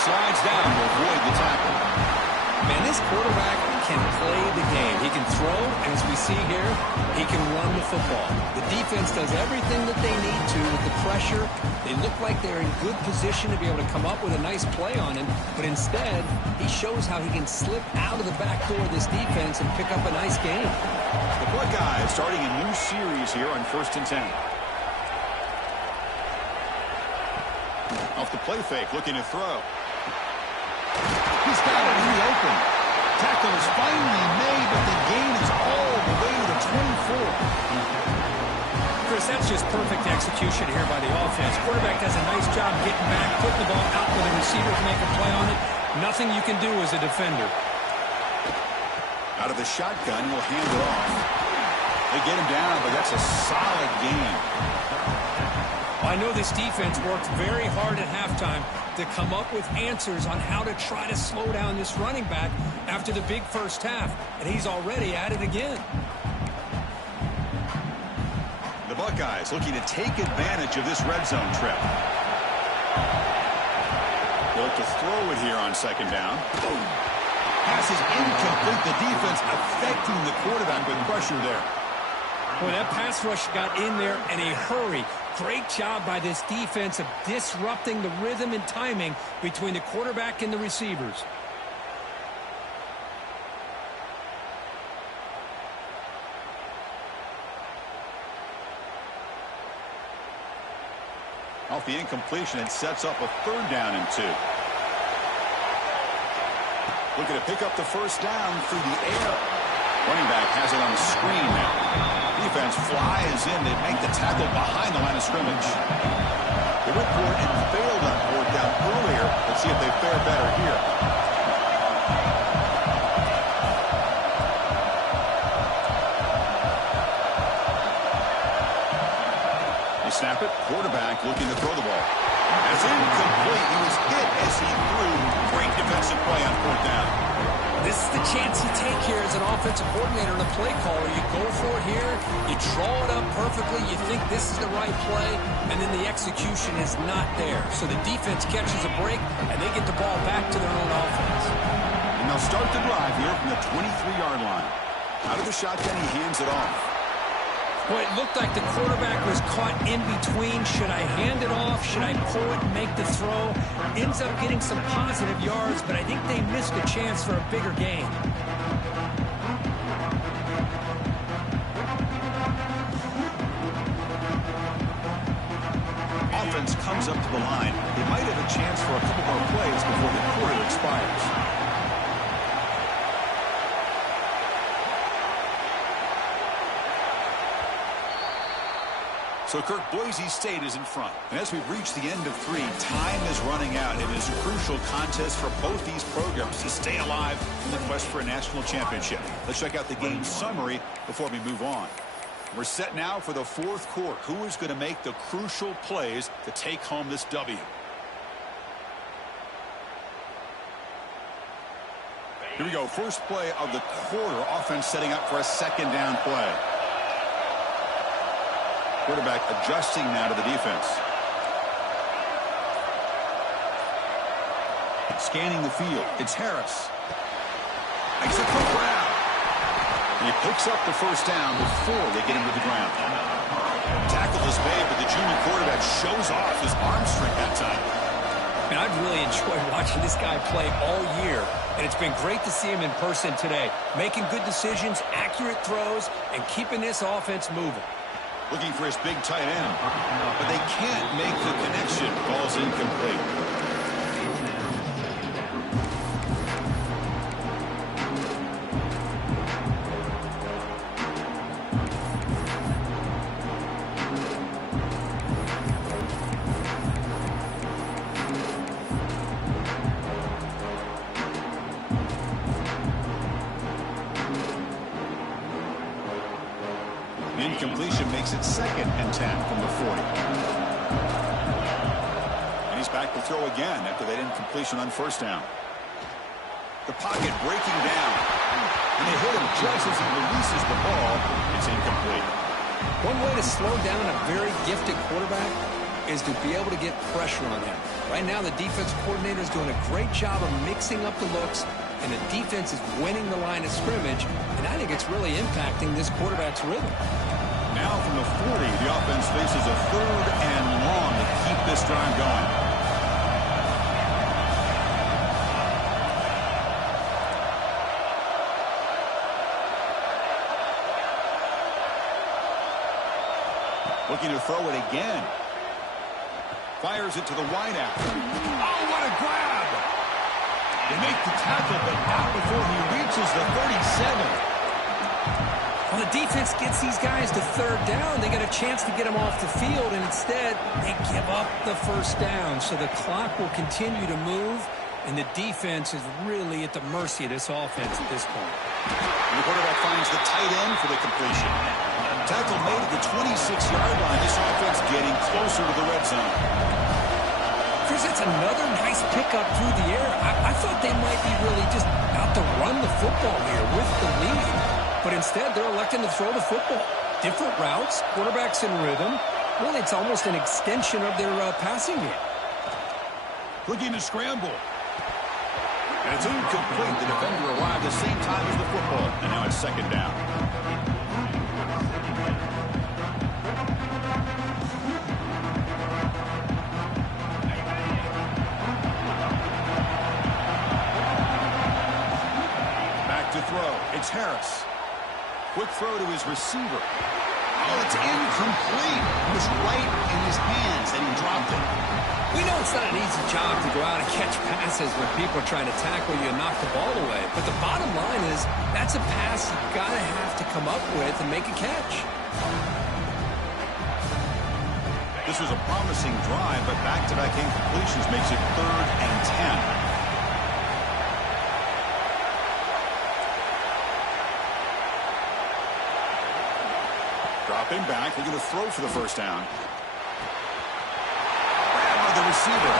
Slides down to avoid the tackle. Man, this quarterback can play the game. He can throw, and as we see here, he can run the football. The defense does everything that they need to with the pressure. They look like they're in good position to be able to come up with a nice play on him, but instead, he shows how he can slip out of the back door of this defense and pick up a nice game. The Buckeyes starting a new series here on 1st and 10. Off the play fake, looking to throw. He's got it reopened. Tackle is finally made, but the gain is all the way to the 24. Chris, that's just perfect execution here by the offense. Quarterback does a nice job getting back, putting the ball out where the receiver can make a play on it. Nothing you can do as a defender. Out of the shotgun, he'll hand it off. They get him down, but that's a solid gain. I know this defense worked very hard at halftime to come up with answers on how to try to slow down this running back after the big first half, and he's already at it again. The Buckeyes looking to take advantage of this red zone trip. They'll look to throw it here on 2nd down. Pass is incomplete. The defense affecting the quarterback with pressure there. Well, that pass rush got in there in a hurry. Great job by this defense of disrupting the rhythm and timing between the quarterback and the receivers. Off the incompletion, it sets up a 3rd down and 2. Looking to pick up the first down through the air. Running back has it on the screen now. Defense flies in. They make the tackle behind the line of scrimmage. They went for it and failed on 4th down earlier. Let's see if they fare better here. They snap it. Quarterback looking to throw the ball. That's incomplete. He was hit as he threw. Great defensive play on 4th down. This is the chance you take here as an offensive coordinator and a play caller. You go for it here, you draw it up perfectly, you think this is the right play, and then the execution is not there. So the defense catches a break, and they get the ball back to their own offense. And they'll start the drive here from the 23-yard line. Out of the shotgun, he hands it off. Boy, it looked like the quarterback was caught in between. Should I hand it off? Should I pull it and make the throw? Ends up getting some positive yards, but I think they missed a chance for a bigger gain. Offense comes up to the line. They might have a chance for a couple more plays before the quarter expires. So, Kirk, Boise State is in front. And as we've reached the end of 3, time is running out. It is a crucial contest for both these programs to stay alive in the quest for a national championship. Let's check out the game summary before we move on. We're set now for the 4th quarter. Who is going to make the crucial plays to take home this W? Here we go. First play of the quarter. Offense setting up for a 2nd down play. Quarterback adjusting now to the defense. Scanning the field. It's Harris. Makes a quick grab. And he picks up the 1st down before they get him to the ground. Tackle is made, but the junior quarterback shows off his arm strength that time. And I've really enjoyed watching this guy play all year. And it's been great to see him in person today. Making good decisions, accurate throws, and keeping this offense moving. Looking for his big tight end, but they can't make the connection. Ball's incomplete. Incompletion makes it 2nd and 10 from the 40. And he's back to throw again after that incompletion on 1st down. The pocket breaking down. And they hit him just as he releases the ball. It's incomplete. One way to slow down a very gifted quarterback is to be able to get pressure on him. Right now, the defense coordinator is doing a great job of mixing up the looks, and the defense is winning the line of scrimmage, and I think it's really impacting this quarterback's rhythm. Now from the 40, the offense faces a 3rd and long to keep this drive going. Looking to throw it again. Fires it to the wideout. Oh, what a grab! They make the tackle, but not before he reaches the 37. Well, the defense gets these guys to 3rd down. They got a chance to get them off the field, and instead they give up the 1st down. So the clock will continue to move, and the defense is really at the mercy of this offense at this point. And the quarterback finds the tight end for the completion. Tackle made at the 26-yard line. This offense getting closer to the red zone. Chris, that's another nice pickup through the air. I thought they might be really just out to run the football here with the lead. But instead, they're electing to throw the football. Different routes, quarterbacks in rhythm. Really, it's almost an extension of their passing game. Looking to scramble. And it's incomplete. The defender arrived the same time as the football. And now it's 2nd down. Back to throw. It's Harris. Quick throw to his receiver. Oh, it's incomplete. It was right in his hands, and he dropped it. We know it's not an easy job to go out and catch passes when people are trying to tackle you and knock the ball away. But the bottom line is that's a pass you've got to have to come up with and make a catch. This was a promising drive, but back-to-back incompletions makes it 3rd and 10. Dropping back, they're going to throw for the 1st down. Grab by the receiver.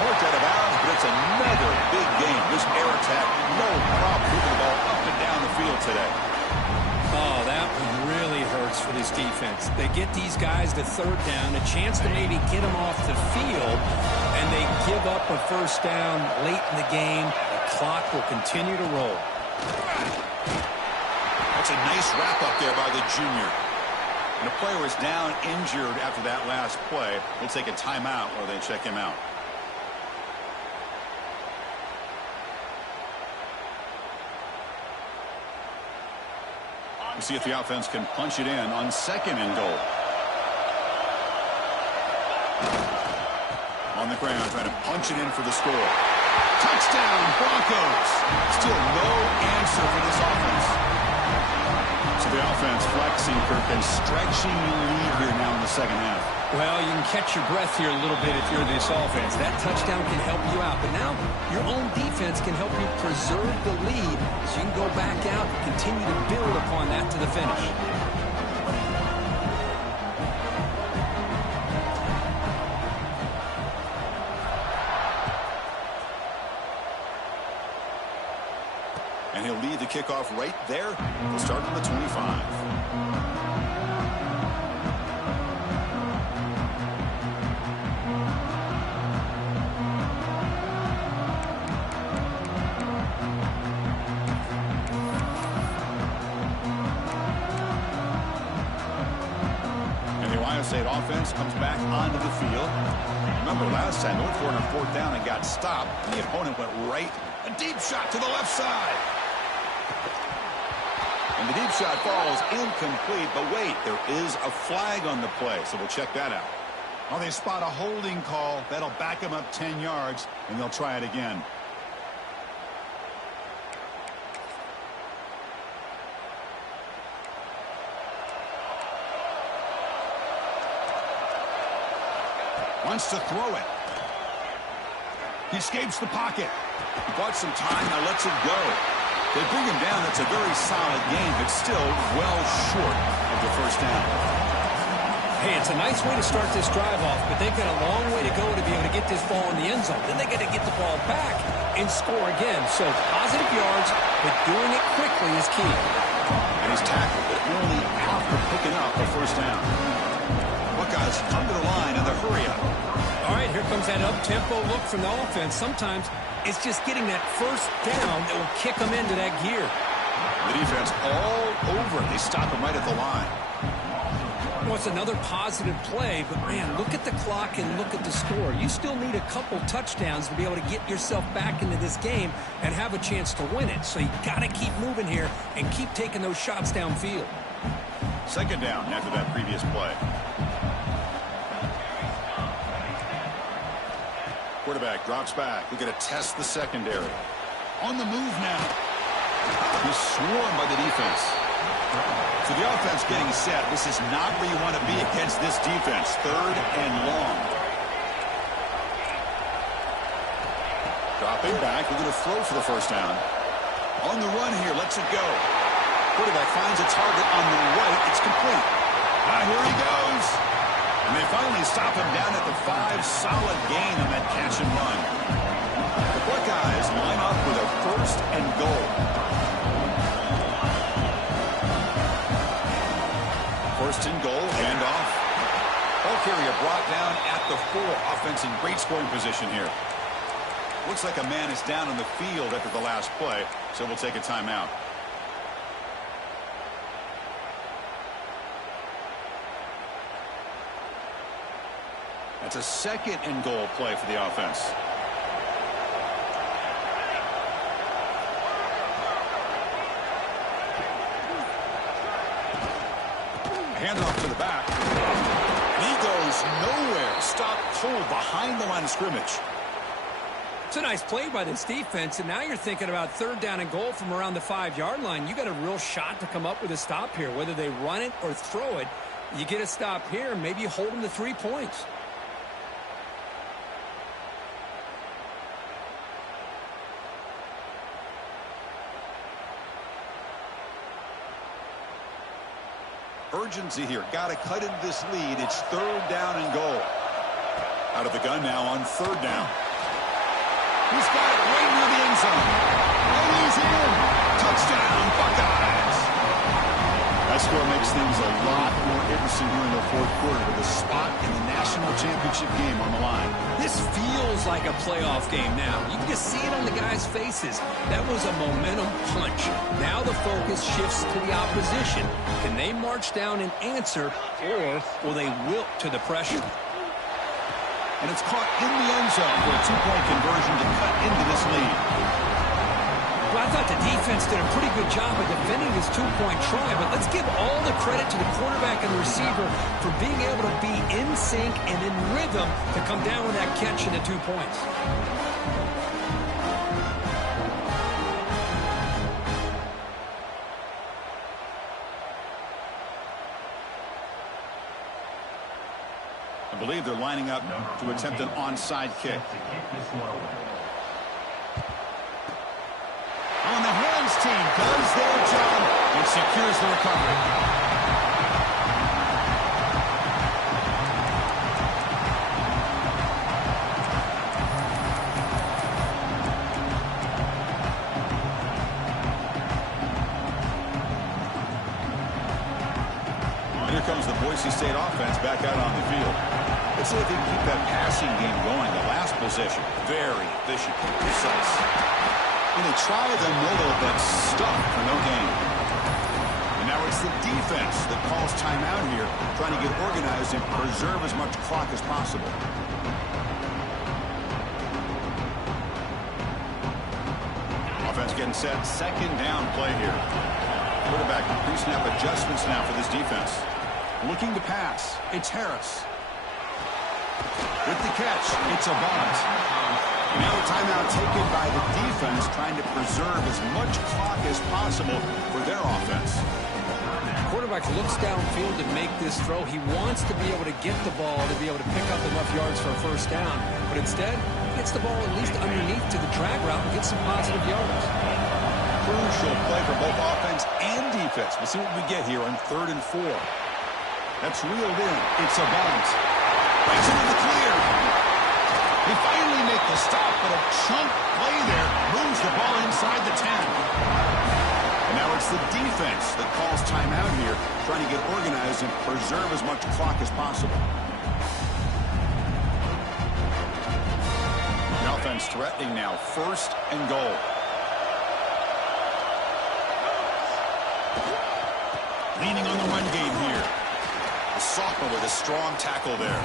Marked out of bounds, but it's another big game. This air attack, no problem moving the ball up and down the field today. Oh, that one really hurts for this defense. They get these guys to 3rd down, a chance to maybe get them off the field, and they give up a 1st down late in the game. The clock will continue to roll. That's That's a nice wrap-up there by the junior. And the player is down injured after that last play. We'll take a timeout while they check him out. We'll see if the offense can punch it in on 2nd and goal. On the ground, trying to punch it in for the score. Touchdown, Broncos. Still no answer for this offense. So the offense flexing, Kirk, and stretching the lead here now in the 2nd half. Well, you can catch your breath here a little bit if you're this offense. That touchdown can help you out. But now your own defense can help you preserve the lead so you can go back out and continue to build upon that to the finish. And he'll lead the kickoff right there. He'll start on the 25. And the Ohio State offense comes back onto the field. Remember last time, they went for it on 4th down and got stopped, and the opponent went right. A deep shot to the left side. And the deep shot falls incomplete, but wait, there is a flag on the play, so we'll check that out. Well, they spot a holding call. That'll back them up 10 yards, and they'll try it again. Wants to throw it. He escapes the pocket. He bought some time, now lets it go. They bring him down. That's a very solid game, but still well short of the 1st down. Hey, it's a nice way to start this drive off, but they've got a long way to go to be able to get this ball in the end zone. Then they got to get the ball back and score again. So positive yards, but doing it quickly is key. And he's tackled, but only after picking up the 1st down. Buckeyes come to the line in the hurry-up. All right, here comes that up-tempo look from the offense. Sometimes it's just getting that 1st down that will kick them into that gear. The defense all over it. They stop him right at the line. Well, it's another positive play, but, man, look at the clock and look at the score. You still need a couple touchdowns to be able to get yourself back into this game and have a chance to win it. So you got to keep moving here and keep taking those shots downfield. 2nd down after that previous play. Quarterback drops back. We're going to test the secondary. On the move now. He's swarmed by the defense. So the offense getting set. This is not where you want to be against this defense. 3rd and long. Dropping back. We're going to throw for the 1st down. On the run here. Lets it go. Quarterback finds a target on the right. It's complete. Here he goes. And they finally stop him down at the 5. Solid gain on that catch and run. The Buckeyes line up with a 1st and goal. 1st and goal, handoff. Ball carrier brought down at the 4. Offense in great scoring position here. Looks like a man is down on the field after the last play, so we'll take a timeout. That's a 2nd and goal play for the offense. Handoff to the back. He goes nowhere. Stop cold behind the line of scrimmage. It's a nice play by this defense, and now you're thinking about 3rd down and goal from around the 5-yard line. You got a real shot to come up with a stop here. Whether they run it or throw it, you get a stop here, and maybe you hold them to 3 points. Urgency here. Got to cut into this lead. It's 3rd down and goal. Out of the gun now on 3rd down. He's got it right near the end zone. And he's in. Touchdown, Buckeyes. That score makes things a lot more interesting here in the 4th quarter with a spot in the national championship game on the line. This feels feels like a playoff game now. You can just see it on the guys' faces. That was a momentum punch. Now the focus shifts to the opposition. Can they march down and answer, or will they wilt to the pressure? And it's caught in the end zone for a two-point conversion to cut into this lead. Well, I thought the defense did a pretty good job of defending this two-point try, but let's give all the credit to the quarterback and the receiver for being able to be in sync and in rhythm to come down with that catch and the 2 points. I believe they're lining up to attempt an onside kick. On the hands team does their job and secures the recovery. And here comes the Boise State offense back out on the field. Let's see if they can keep that passing game going. The last possession, very efficient, precise. And they try the middle, but stuck for no gain. And now it's the defense that calls timeout here, trying to get organized and preserve as much clock as possible. Offense getting set. Second down play here. Quarterback pre-snap adjustments now for this defense. Looking to pass. It's Harris. With the catch, it's a bunt. Now a timeout taken by the defense, trying to preserve as much clock as possible for their offense. The quarterback looks downfield to make this throw. He wants to be able to get the ball to be able to pick up enough yards for a first down. But instead, he gets the ball at least underneath to the drag route and gets some positive yards. Crucial play for both offense and defense. We'll see what we get here on 3rd and 4. That's reeled in. It's a bunt. Breaks into the clear. They finally make the stop, but a chunk play there moves the ball inside the 10. And now it's the defense that calls timeout here, trying to get organized and preserve as much clock as possible. The offense threatening now, 1st and goal. Leaning on the run game here. A sophomore with a strong tackle there.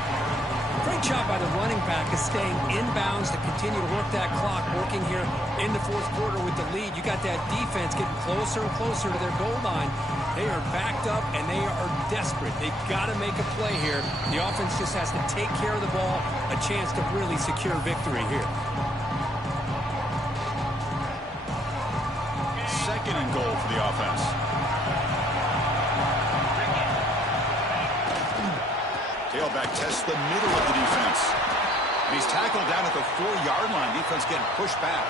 Great job by the running back of staying inbounds to continue to work that clock, working here in the 4th quarter with the lead. You got that defense getting closer and closer to their goal line. They are backed up, and they are desperate. They've got to make a play here. The offense just has to take care of the ball, a chance to really secure victory here. 2nd and goal for the offense. Tailback tests the middle of the defense. And he's tackled down at the 4-yard line. Defense getting pushed back.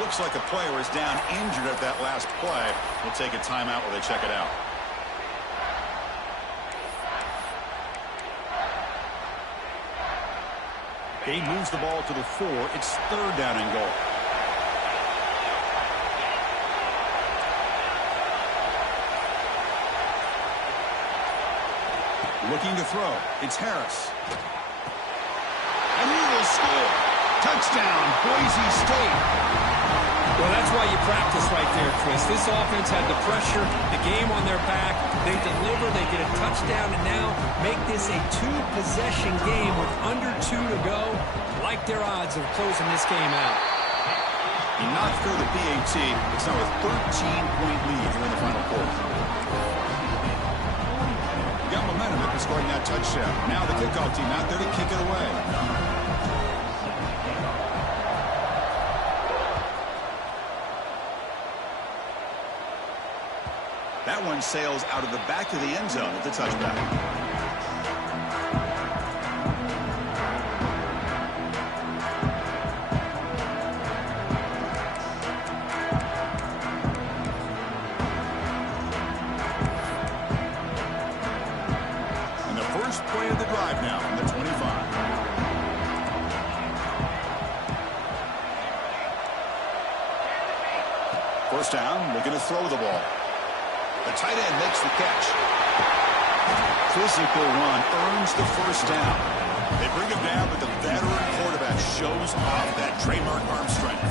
Looks like a player is down injured at that last play. We'll take a timeout while they check it out. He moves the ball to the 4. It's 3rd down and goal. Looking to throw. It's Harris. And he will score. Touchdown, Boise State. Well, that's why you practice right there, Chris. This offense had the pressure, the game on their back. They deliver, they get a touchdown, and now make this a 2-possession game with under 2 to go. Like their odds of closing this game out. He knocked through the PAT. It's now a 13-point lead here in the final quarter. Got momentum after scoring that touchdown. Now the kickoff team out there to kick it away. That one sails out of the back of the end zone with the touchback. Play of the drive now from the 25. First down, looking to throw the ball. The tight end makes the catch. Physical run earns the first down. They bring him down with the veteran quarterback trademark arm strength.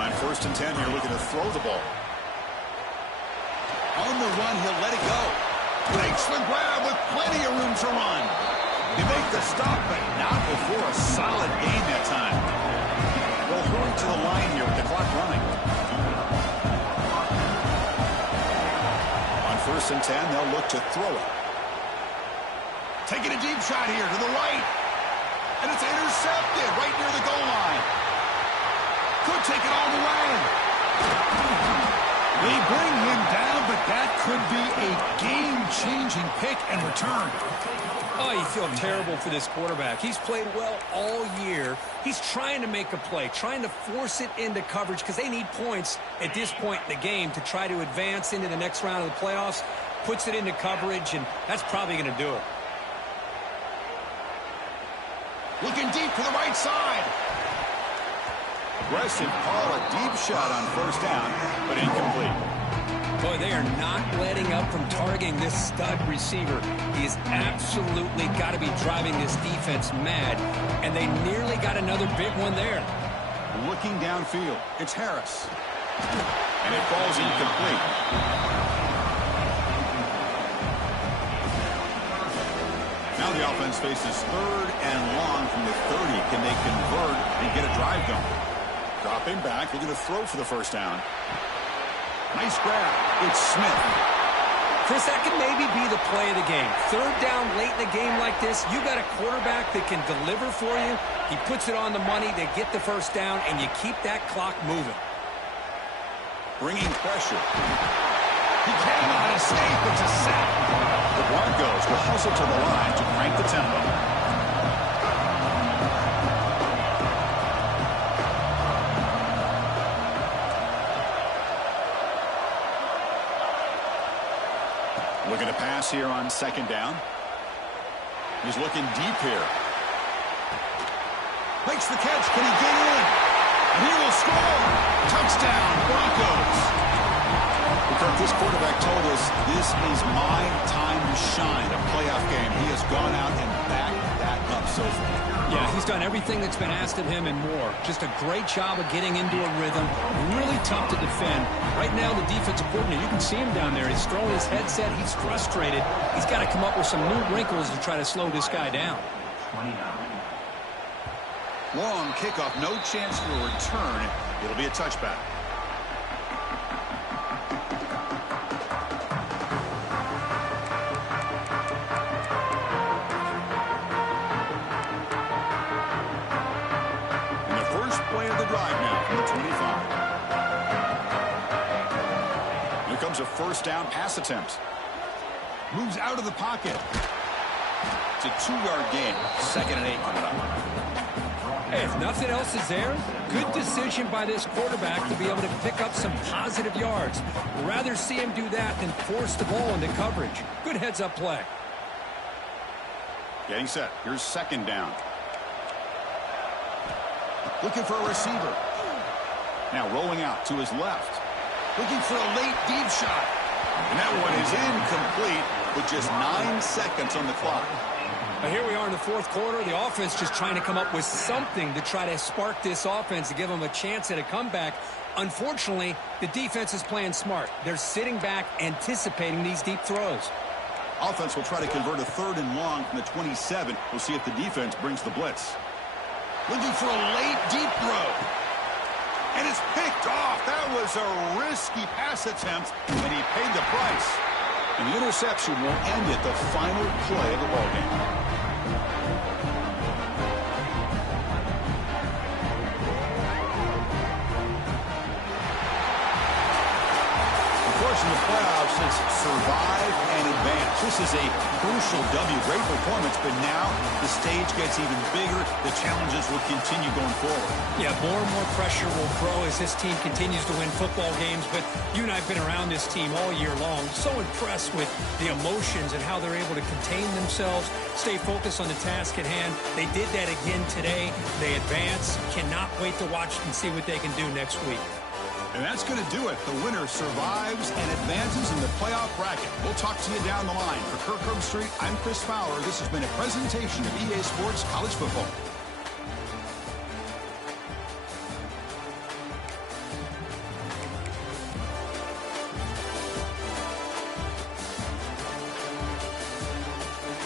On 1st and 10, you're looking to throw the ball. On the run, he'll let it go. Makes the grab with plenty of room to run. He make the stop, but not before a solid gain that time. They'll hurry to the line here with the clock running. On 1st and 10, they'll look to throw it. Taking a deep shot here to the right. And it's intercepted right near the goal line. Could take it all the way. They bring him down, but that could be a game-changing pick and return. Oh, you feel terrible for this quarterback. He's played well all year. He's trying to make a play, trying to force it into coverage because they need points at this point in the game to try to advance into the next round of the playoffs. Puts it into coverage, and that's probably going to do it. Looking deep to the right side. Aggressive call, a deep shot on 1st down, but incomplete. Boy, they are not letting up from targeting this stud receiver. He has absolutely got to be driving this defense mad, and they nearly got another big one there. Looking downfield, it's Harris. And it falls incomplete. Now the offense faces 3rd and long from the 30. Can they convert and get a drive going? Dropping back, looking to throw for the 1st down. Nice grab. It's Smith. Chris, that could maybe be the play of the game. 3rd down late in a game like this, you got a quarterback that can deliver for you. He puts it on the money, they get the 1st down, and you keep that clock moving. Bringing pressure. He cannot escape. It's a sack. The Broncos will hustle to the line to crank the tempo. Looking to pass here on 2nd down. He's looking deep here. Makes the catch. Can he get in? And he will score. Touchdown, Broncos. Kirk, this quarterback told us this is my time to shine, a playoff game. He has gone out and backed that up so far. Yeah, he's done everything that's been asked of him and more. Just a great job of getting into a rhythm. Really tough to defend. Right now, the defensive coordinator, you can see him down there. He's throwing his headset. He's frustrated. He's got to come up with some new wrinkles to try to slow this guy down. Long kickoff, no chance for a return. It'll be a touchback. A 1st down pass attempt. Moves out of the pocket. It's a 2-yard gain. 2nd and 8 coming up. Hey, if nothing else is there, good decision by this quarterback to be able to pick up some positive yards. Rather see him do that than force the ball into coverage. Good heads-up play. Getting set. Here's 2nd down. Looking for a receiver. Now rolling out to his left. Looking for a late deep shot. And that one is incomplete with just 9 seconds on the clock. Now here we are in the 4th quarter. The offense just trying to come up with something to try to spark this offense to give them a chance at a comeback. Unfortunately, the defense is playing smart. They're sitting back, anticipating these deep throws. Offense will try to convert a 3rd and long from the 27. We'll see if the defense brings the blitz. Looking for a late deep throw. And it's picked off. That was a risky pass attempt, and he paid the price. And the interception will end it, the final play of the ballgame. Of course, in the playoffs, it's survive and advance. This is a crucial W. Great performance, but now the stage gets even bigger. The challenges will continue going forward. Yeah, more and more pressure will grow as this team continues to win football games. But you and I have been around this team all year long. So impressed with the emotions and how they're able to contain themselves, stay focused on the task at hand. They did that again today. They advance. Cannot wait to watch and see what they can do next week. And that's going to do it. The winner survives and advances in the playoff bracket. We'll talk to you down the line. For Kirk Herbstreit, I'm Chris Fowler. This has been a presentation of EA Sports College Football.